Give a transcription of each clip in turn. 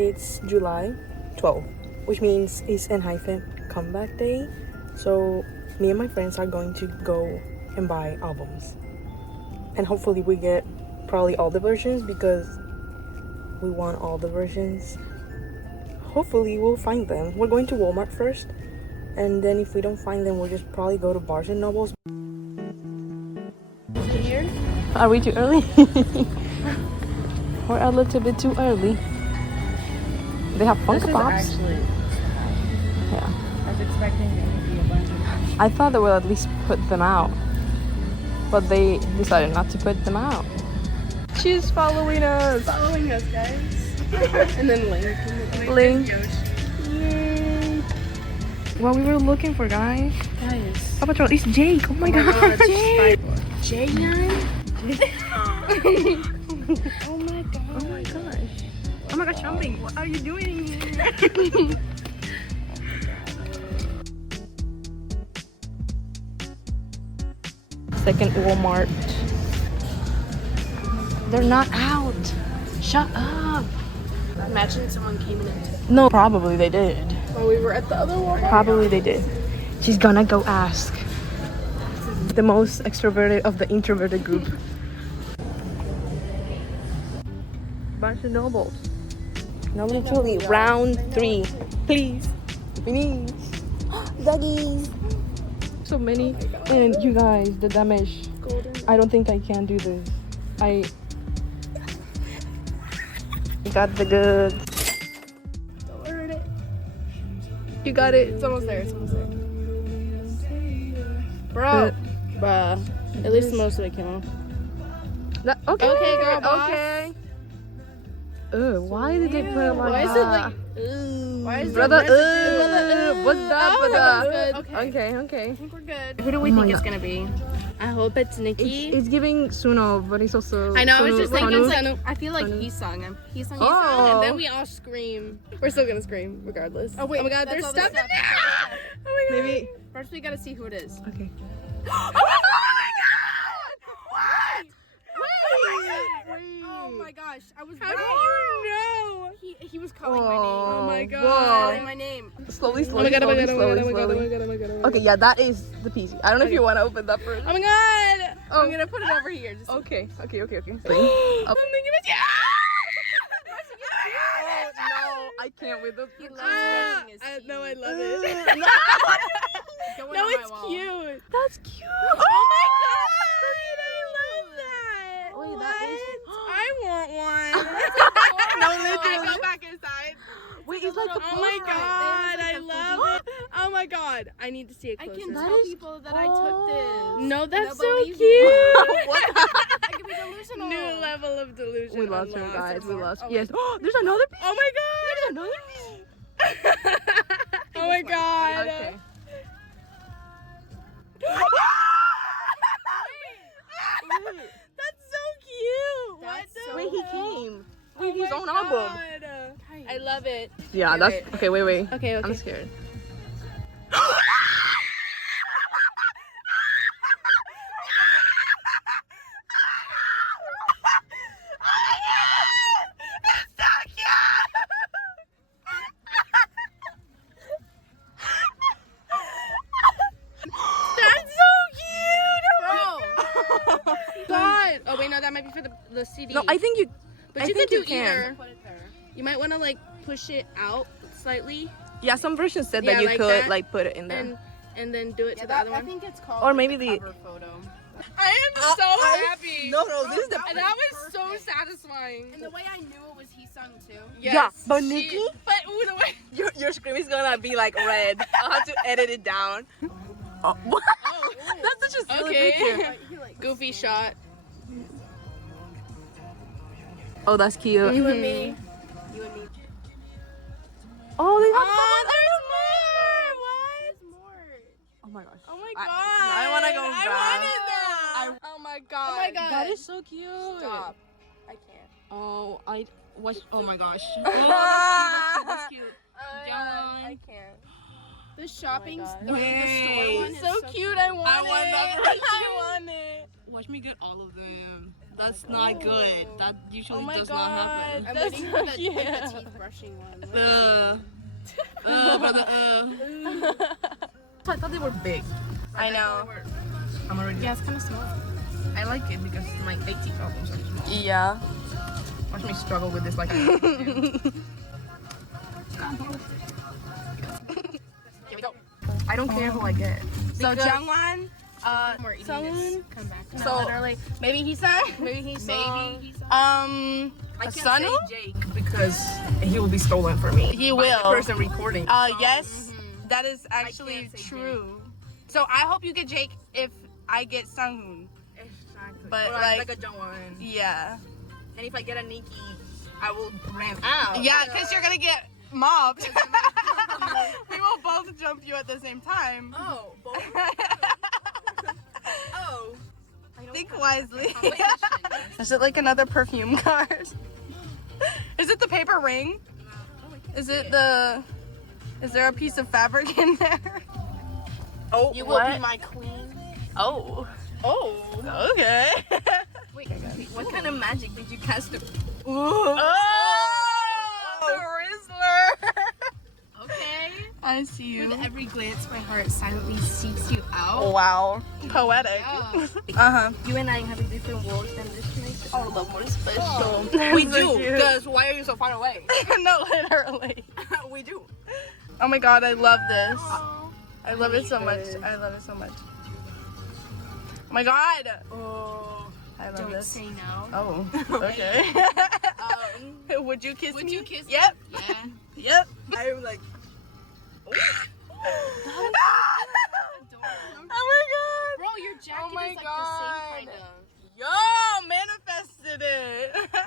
It's July 12th, which means it's Enhypen comeback day. So me and my friends are going to go and buy albums. And hopefully we get probably all the versions because we want all the versions. Hopefully we'll find them. We're going to Walmart first. And then if we don't find them, we'll just probably go to Barnes and Nobles. Here? Are we too early? We're a little bit too early. They have Funko Pops. Actually, Yeah. I was expecting there to be a bunch of. I thought they would at least put them out. But they decided not to put them out. She's following us. Following us, guys. And then Link. Link. Yay. What we were looking for, guys. Guys. Paw Patrol, it's Jake. Oh my god. Jake. J9? Oh my god. Oh my gosh. Oh my gosh, jumping. What are you doing here? Second Walmart. They're not out. Shut up. Imagine someone came in and No, probably they did. while we were at the other Walmart. Probably they did. She's gonna go ask. The most extroverted of the introverted group. Barnes and Noble. No, literally, round 3. Please. Please. Doggies. So many. And you guys, the damage. I don't think I can do this. I got the goods. You got it. It's almost there. It's almost there. Bro. Bruh. At least most of it came off. Okay. Okay, girl, boss. Okay. Why did they put it like Why that? is it like? Ooh. Why is Brother, it brother? what's that, Oh, brother? that was good. Okay. Okay. I think we're good. Who do we Oh think my it's God. gonna be? I hope it's Nikki. It's giving Suno, but it's also. I know. I was just thinking. Sonu. Like, I feel like Sonu. he sung him. He sung. Oh. And then we all scream. We're still gonna scream regardless. Oh wait. Oh my god. There's stuff in there. Oh my god. Maybe. First we gotta see who it is. Okay. Oh my god! What? Wait! Oh my gosh! I was. How do you know? He was calling my name. Oh Oh my god! whoa. Calling my name. Slowly, Oh my slowly, god! Oh my god! Oh my slowly, god! Oh my god! Oh slowly. my god! Oh my god! Oh my god! Okay, yeah, that is the PC. I don't know if you want to open that first. Oh my god! Oh. I'm gonna put it over here. Just Okay. I'm thinking Up. of you. Oh no, I can't with the. He loves brushing his teeth. No, I love it. No. Going No, on my it's wall. cute. That's cute. Oh my god! I love that. Wait, What? that is- I want one. No, I literally. go back inside. Wait, it's like a Oh my portrait. god, I love it. Oh my god, I need to see it I closer. can That tell is- people that I took this. No, that's They'll so believe cute. me. What? I can be delusional. New level of delusion. We lost her, unlocked. guys. We lost. Oh, Yes. Oh, there's another piece. Oh my god. There's another piece. Oh my god. Okay. That's so cute. That's What the so Wait, he hell? came Oh with his my own album. God. I love it. Yeah, Okay, that's wait. okay. Wait. Okay, I'm okay. scared. That's so cute. Bro. God. Oh wait, no, that might be for the CD. No, I think you. But I you think could do you can. either. You might want to like push it out slightly Yeah, some versions said Yeah, that you like could that. like put it in there. and then do it Yeah, to the that, other I one. think it's called Or like, maybe the the- cover photo. I am so happy. No, this is the. And that was so satisfying. And the way I knew it was he sung too. Yes, Yeah, but she- Nikki? But ooh, the way. Your scream is gonna be like red. I'll have to edit it down. Oh, what? Oh, That's such a silly okay. picture. He like Goofy shot. Oh, that's cute. you and me. You and me. Oh, they have Oh, someone. there's more. What? More. Oh my gosh. Oh my I- god. I wanna go I back. wanted that. Oh my god. Oh my god. That is so cute. Stop. I can't. Oh, I watched. Oh my gosh. That's cute. I can't. The shopping, God. the store Wait. one is So cute. I want I want it. that I version. want it. Watch me get all of them. That's not good. That usually does not happen. I'm That's waiting for the teeth brushing one. I thought they were big. I know. I'm already. Yeah, it's kind of small. I like it because my 18 albums are small. Yeah. Watch me struggle with this like. Here we go. I don't care who I get. So Jungwon, Sunghoon, Come back. so literally, maybe Heesun, I can't Sunu? say Jake because he will be stolen from me. He by will. The person recording. Yes, that is actually can't say true. So I hope you get Jake if I get Sunghoon. Exactly. But, or like- like a Jungwon. Yeah. And if I get a Nikki, I will ran out. Yeah, because you're gonna get mobbed. We will both jump you at the same time. Oh. Both? Oh. Think wisely. Is it like another perfume card? Is it the paper ring? Is it the... Is there a piece of fabric in there? Oh. You will be my queen. Oh. Oh. Okay. Wait. What kind of magic did you cast? Ooh. Oh! The Rizzler. Okay. I see you. With every glance, my heart silently seeks you out. Oh, wow. Poetic. Yeah. Uh-huh. You and I have different worlds and this makes it all the more special. We We do, do, because why are you so far away? No, literally. We do. Oh my god, I love this. I love it so much. I love it so much. Oh my god. Oh. I love Don't this. say no. Oh, okay. Would you kiss me? Would you kiss me? Yep. Yeah. Yep. I'm like, Oh my god. Bro, your jacket Oh my is like God. the same kind of. Yo, manifested it. Bro,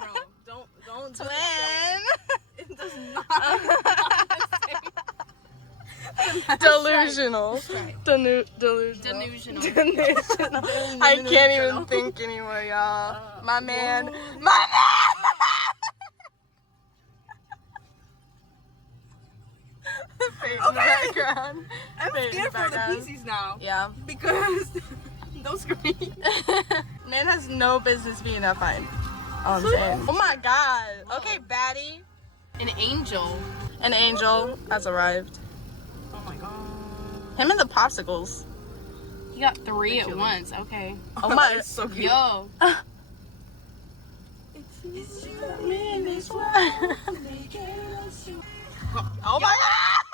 don't do Twin. It does not. Delusional. Right. Delusional. Delusional. Delusional. I can't even think anymore, y'all. My man. My man. Fade in the background. I'm Fade in scared for the background. pieces now Yeah. because those scream. Man has no business being that fine. All I'm saying. Oh my god. Okay, baddie. An angel. An angel has arrived. Oh my god. Him and the popsicles. You got 3 at once. Okay. Oh my. That's so cute. Yo. Oh my god!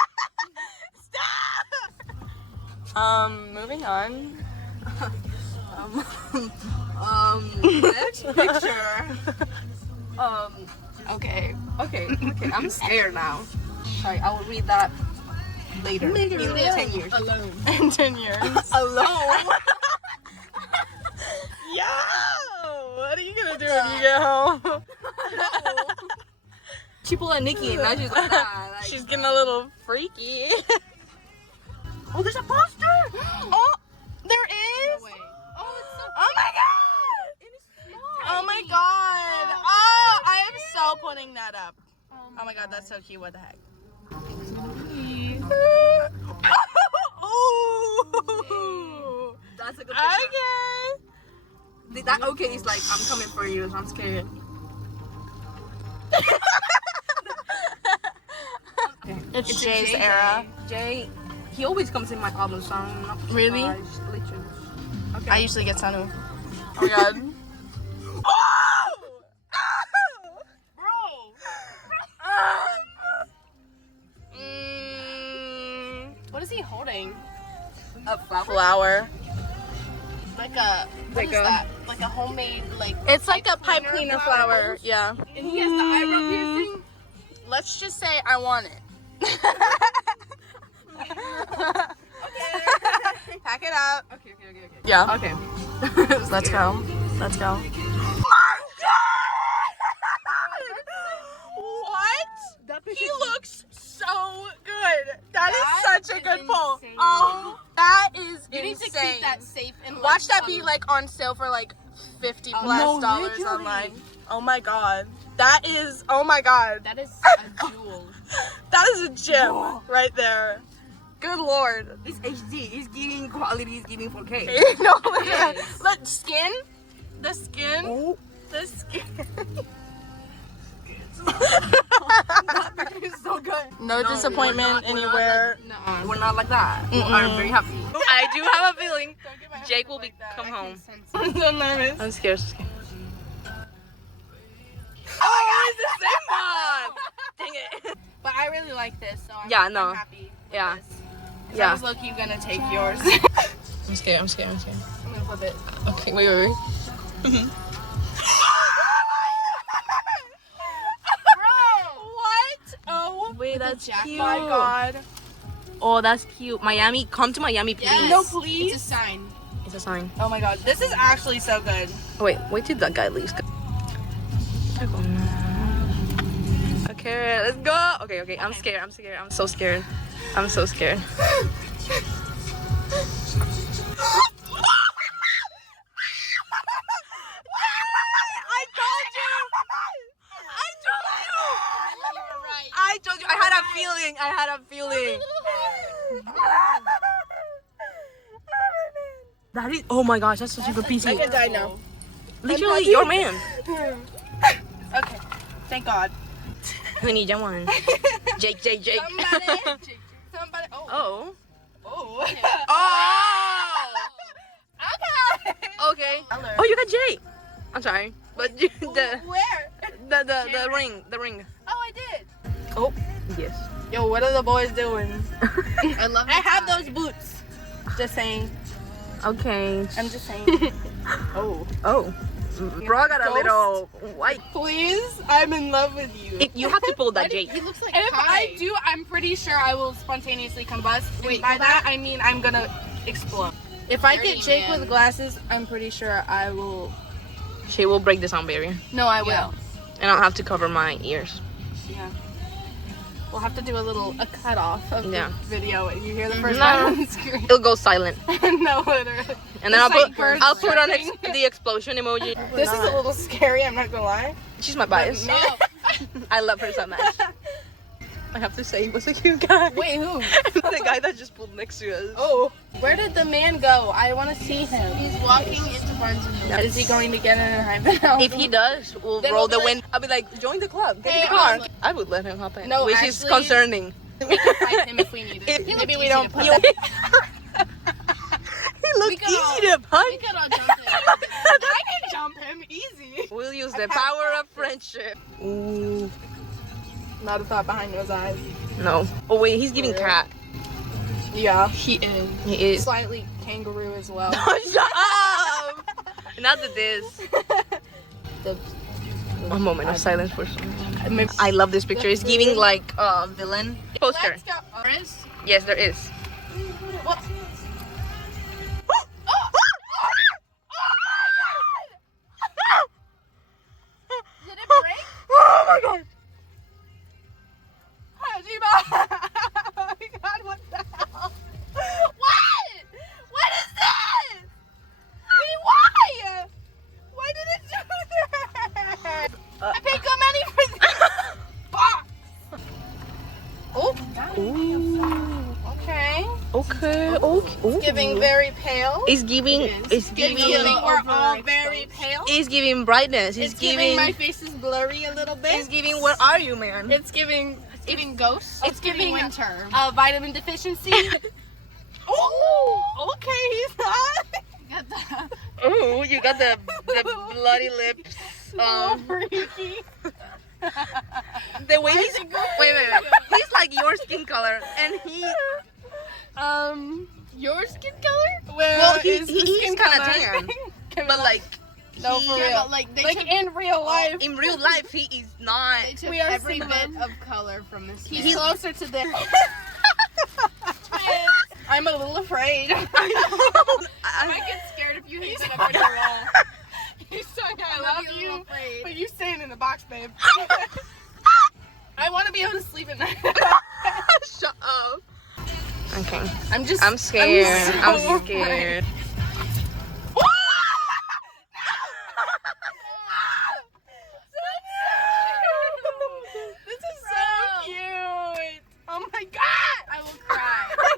Stop! Moving on. Next picture. Okay. Okay, I'm scared now. Sorry, I will read that later. In 10 years. Alone. In 10 years. Alone? Yo! What are you gonna do when you get home? She pulled a Nikki and now she's like that. Like, She's getting a little freaky. oh, there's a poster! Oh, there is? No way. Oh, it's so Oh my god! It is small. Oh my god! Oh, I am so putting that up. Oh my god, that's so cute. What the heck? Ooh. That's a good picture. Okay. That okay is like, I'm coming for you, so I'm scared. It's It's a Jay's Jay era. Jay, he always comes in my album, so I'm not Really? surprised, literally. Okay. I usually get Sanu. Oh my god. Oh! Bro! What is he holding? A flower? Flower. Like a. What Like is a- that? Like a homemade like. It's like a pipe cleaner flower. Yeah. And he has the eyebrow piercing. Let's just say I want it. Pack it up. Okay. Yeah. Okay. Let's go. Let's go. What? He looks so good. That is such a is good pull. insane. Oh, that is You need to insane. keep that safe and Watch that be like on sale for like $50 plus no, dollars literally. online. Oh my god. That is, oh my god. That is a jewel. That is a gem right there. Good lord. It's HD. It's giving quality. It's giving 4K. No, look, skin. The skin. Oh, The skin. It's so good. No No, disappointment we're not anywhere. We're not like that. We are very happy. I do have a feeling Jake will come home. I'm so nervous. I'm scared. Oh, it's the same one. Dang it. But I really like this, so I'm, Yeah, no. I'm happy with Yeah. this. 'Cause Yeah. I was low-key gonna take yours. I'm scared. I'm scared. I'm gonna flip it. Okay, wait. What? Oh Wait, that's cute. my god. Oh, that's cute. Miami, come to Miami, please. No, please. It's a sign. It's a sign. Oh my god, this is actually so good. Wait till that guy leaves. Okay, let's go. Okay. I'm scared. I'm so scared. I'm so scared. I told you. I had a feeling. That is. Oh my gosh, that's such a good piece. I could die now. Literally, your man. Okay, thank god. We need one. Jake. Somebody. Oh. Oh. Oh. Okay. Oh, you got Jake. I'm sorry, but you, Where? the ring. Oh, I did. Oh. Yes. Yo, what are the boys doing? I love. I have those boots. Just saying. Okay. I'm just saying. Oh. Bro got a Ghost? little white. Please, I'm in love with you. You have to pull that Jake. He looks like if I do, I'm pretty sure I will spontaneously combust. Wait, by that I mean I'm gonna explode. If I get Jake with glasses, I'm pretty sure I will. She will break the sound barrier, No, I will. and I'll have to cover my ears. Yeah. We'll have to do a cut off of Yeah. the video and you hear the first No. line on the screen. It'll go silent, No, literally. and then It's like birds I'll put on chirping. the explosion emoji. This is a little scary, I'm not gonna lie. She's my bias. No. I love her so much. I have to say, he was a cute guy. Wait, who? The guy that just pulled next to us. Oh. Where did the man go? I want to see him. He's walking into Barnes and Noble. Is he going to get in Enhypen now? If he does, we'll Then roll we'll the be wind. I'll be like, join the club, get in Hey, the car. I would let him hop in. No, which is actually- concerning. We can fight him if we need it. He Maybe looked we easy don't to put punch. that. He looked could easy all- to We punch. could all jump in. I can jump him easy. We'll use the power of friendship. Ooh. Not a thought behind those eyes. No. Oh wait, he's giving cat. Yeah, he is. He is. Slightly kangaroo as well. Shut up! Not the this. A moment of silence for some. Maybe- I love this picture. It's giving like a villain poster. Let's go. Chris? Yes, there is. What? Did it break? Oh my god! Oh my god, what the hell? What? What is this? Wait, why? Why did it do that? I paid good money for this box. Oh, okay. Okay. Okay. Giving very pale. It's giving. It's giving. We're all very pale. It's giving brightness. It's giving my face is blurry a little bit. It's giving. Where are you, man? It's giving Giving ghosts? It's giving winter. vitamin deficiency. Oh, okay, he's not. Got the- Oh, you got the bloody lips. Freaky. The way he's wait. He's like your skin color, and he. Your skin color? Well, is he's the skin kind of color. tan, but like No, for Yeah, real. but like they Like took, in real life, in real life, he is not. they took we are every similar. bit of color from this man. he's closer to the. I'm a little afraid. I know. I get scared if you hit that up on your wall. He's saying I Love love you, you, afraid. but you staying in the box, babe. I want to be able to sleep at night. Shut up. Okay. I'm scared. I'm so scared. This is so cute. Oh my god! I will cry. I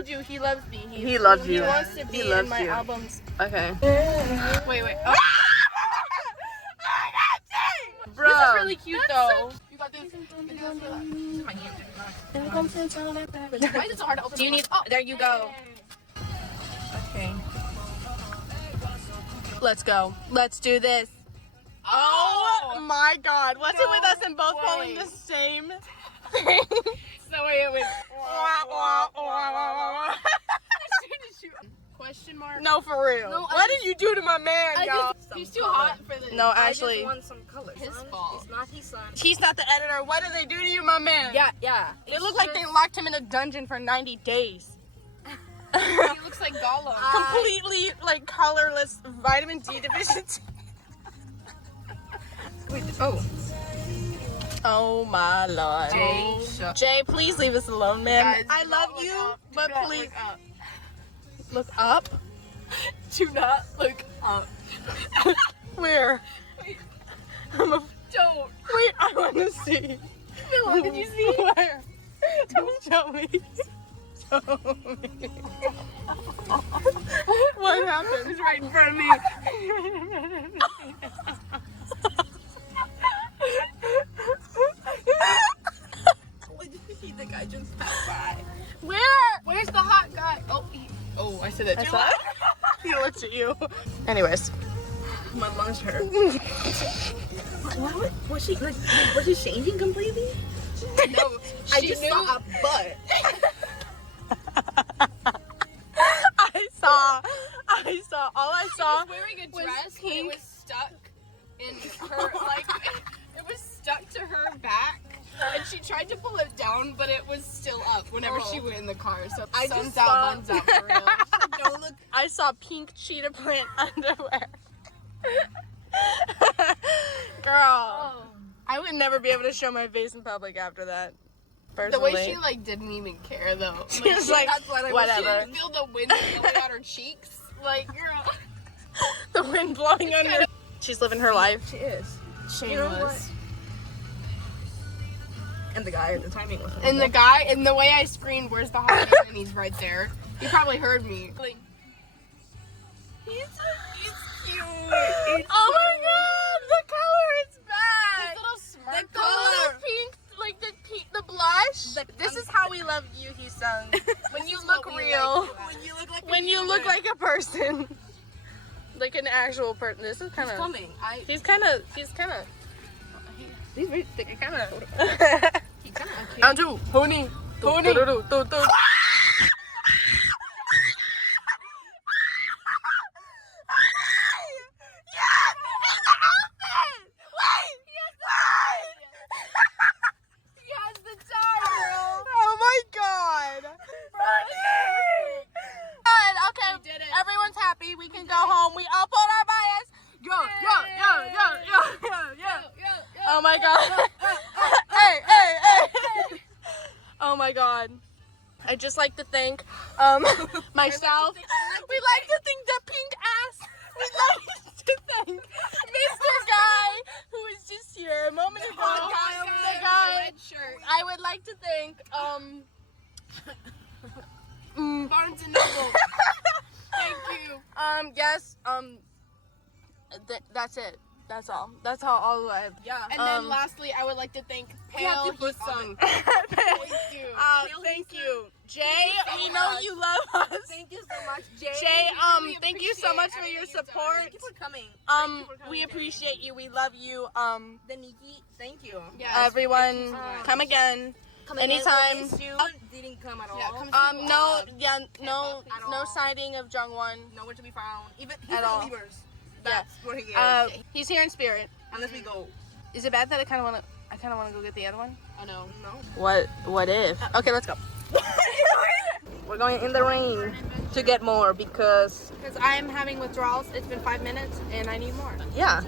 told you he loves me. He loves you. He wants to be in loves my you. albums. Okay. Wait. Oh, Bro. This is really cute though. you got this. Why is it so hard to open? Do you need? Oh, there you go. Okay. Let's go. Let's do this. Oh my God! What's it with us and both pulling the same thing? the way it went. Question mark? No, for real. No, I what just- did you do to my man, y'all? He's too hot for this. No, I actually, just want some color. His son. fault. It's not his son. he's not the editor. What did they do to you, my man? Yeah. It looked like they locked him in a dungeon for 90 days. He looks like Gollum. Completely like colorless, vitamin D deficiency. Wait, oh. Oh my Lord. Jay, shut Jay, please leave us alone, man. Guys, I do love not look you, up. Do but not please look look up. up. Do not look up. Where? Don't. Wait, I want to see. Camilla, did you see? Where? Don't show me. Show me. What happened? It's right in front of me. The guy just passed by. Where? Where's the hot guy? Oh, I said that I too saw loud. it. He looked at you. Anyways. My lungs hurt. What? Was she like? Was she changing completely? No, I she just knew. saw a butt. All I She saw was wearing a was dress, but it pink. was stuck in her like it was stuck to her back, and she tried to pull it down, but it was still up whenever she went in the car. So I sun's just out, saw- buns out for real. Don't look. I saw pink cheetah print underwear. Girl, I would never be able to show my face in public after that. The Personally. way she like didn't even care though. She was like, That's what I She whatever. didn't feel the wind blowing out her cheeks. Like, girl, The wind blowing on her. She's living her life. She is. shameless. And the guy, the timing was. And the guy, and the way I screamed, "Where's the hot man?" and he's right there. He probably heard me. Like, he's cute. Oh my God, the color is back. His little smirk. The color pink, like the blush. This is how we love you, he sung. When you look real. When you look like. When you look like a person. Like an actual person. This is kind of. coming. He's kind of. He's very thick. Kind of. He kinda cute. Down to Pony. Pony. He has the tie, girl. Oh my God. Good. Okay. We did it. Everyone's happy. We can go home. We all pulled our bias. Yo. Oh my God. hey. Oh my God. I'd just like to thank myself. We'd like to thank the pink ass. We'd like to thank Mr. Guy, who was just here a moment ago. The guy. Red shirt. I would like to thank Barnes and Noble. Thank you. yes, that's it. That's all. That's all I have. Yeah. And then lastly, I would like to thank Pale to put He-sung. Thank you. Thank you. Jay, we know you love us. Thank you so much, Jay. Jay, really thank you so appreciate much for your everything you've done. support. Thank you for coming. We appreciate you. We love you. The Nikki, thank you. Yes, Everyone, thank you so much. come again. Come Anytime. again, we miss you. Didn't come at all. Yeah, come see No, you. yeah, no At all. sighting of Jungwon. Nowhere to be found. Even he's At from all. Weavers. That's where he is. He's here in spirit. Unless we go. Is it bad that I kind of want to go get the other one? I know. No. What if? Okay, let's go. We're going in the rain to get more because Because I am having withdrawals. It's been 5 minutes and I need more. yeah.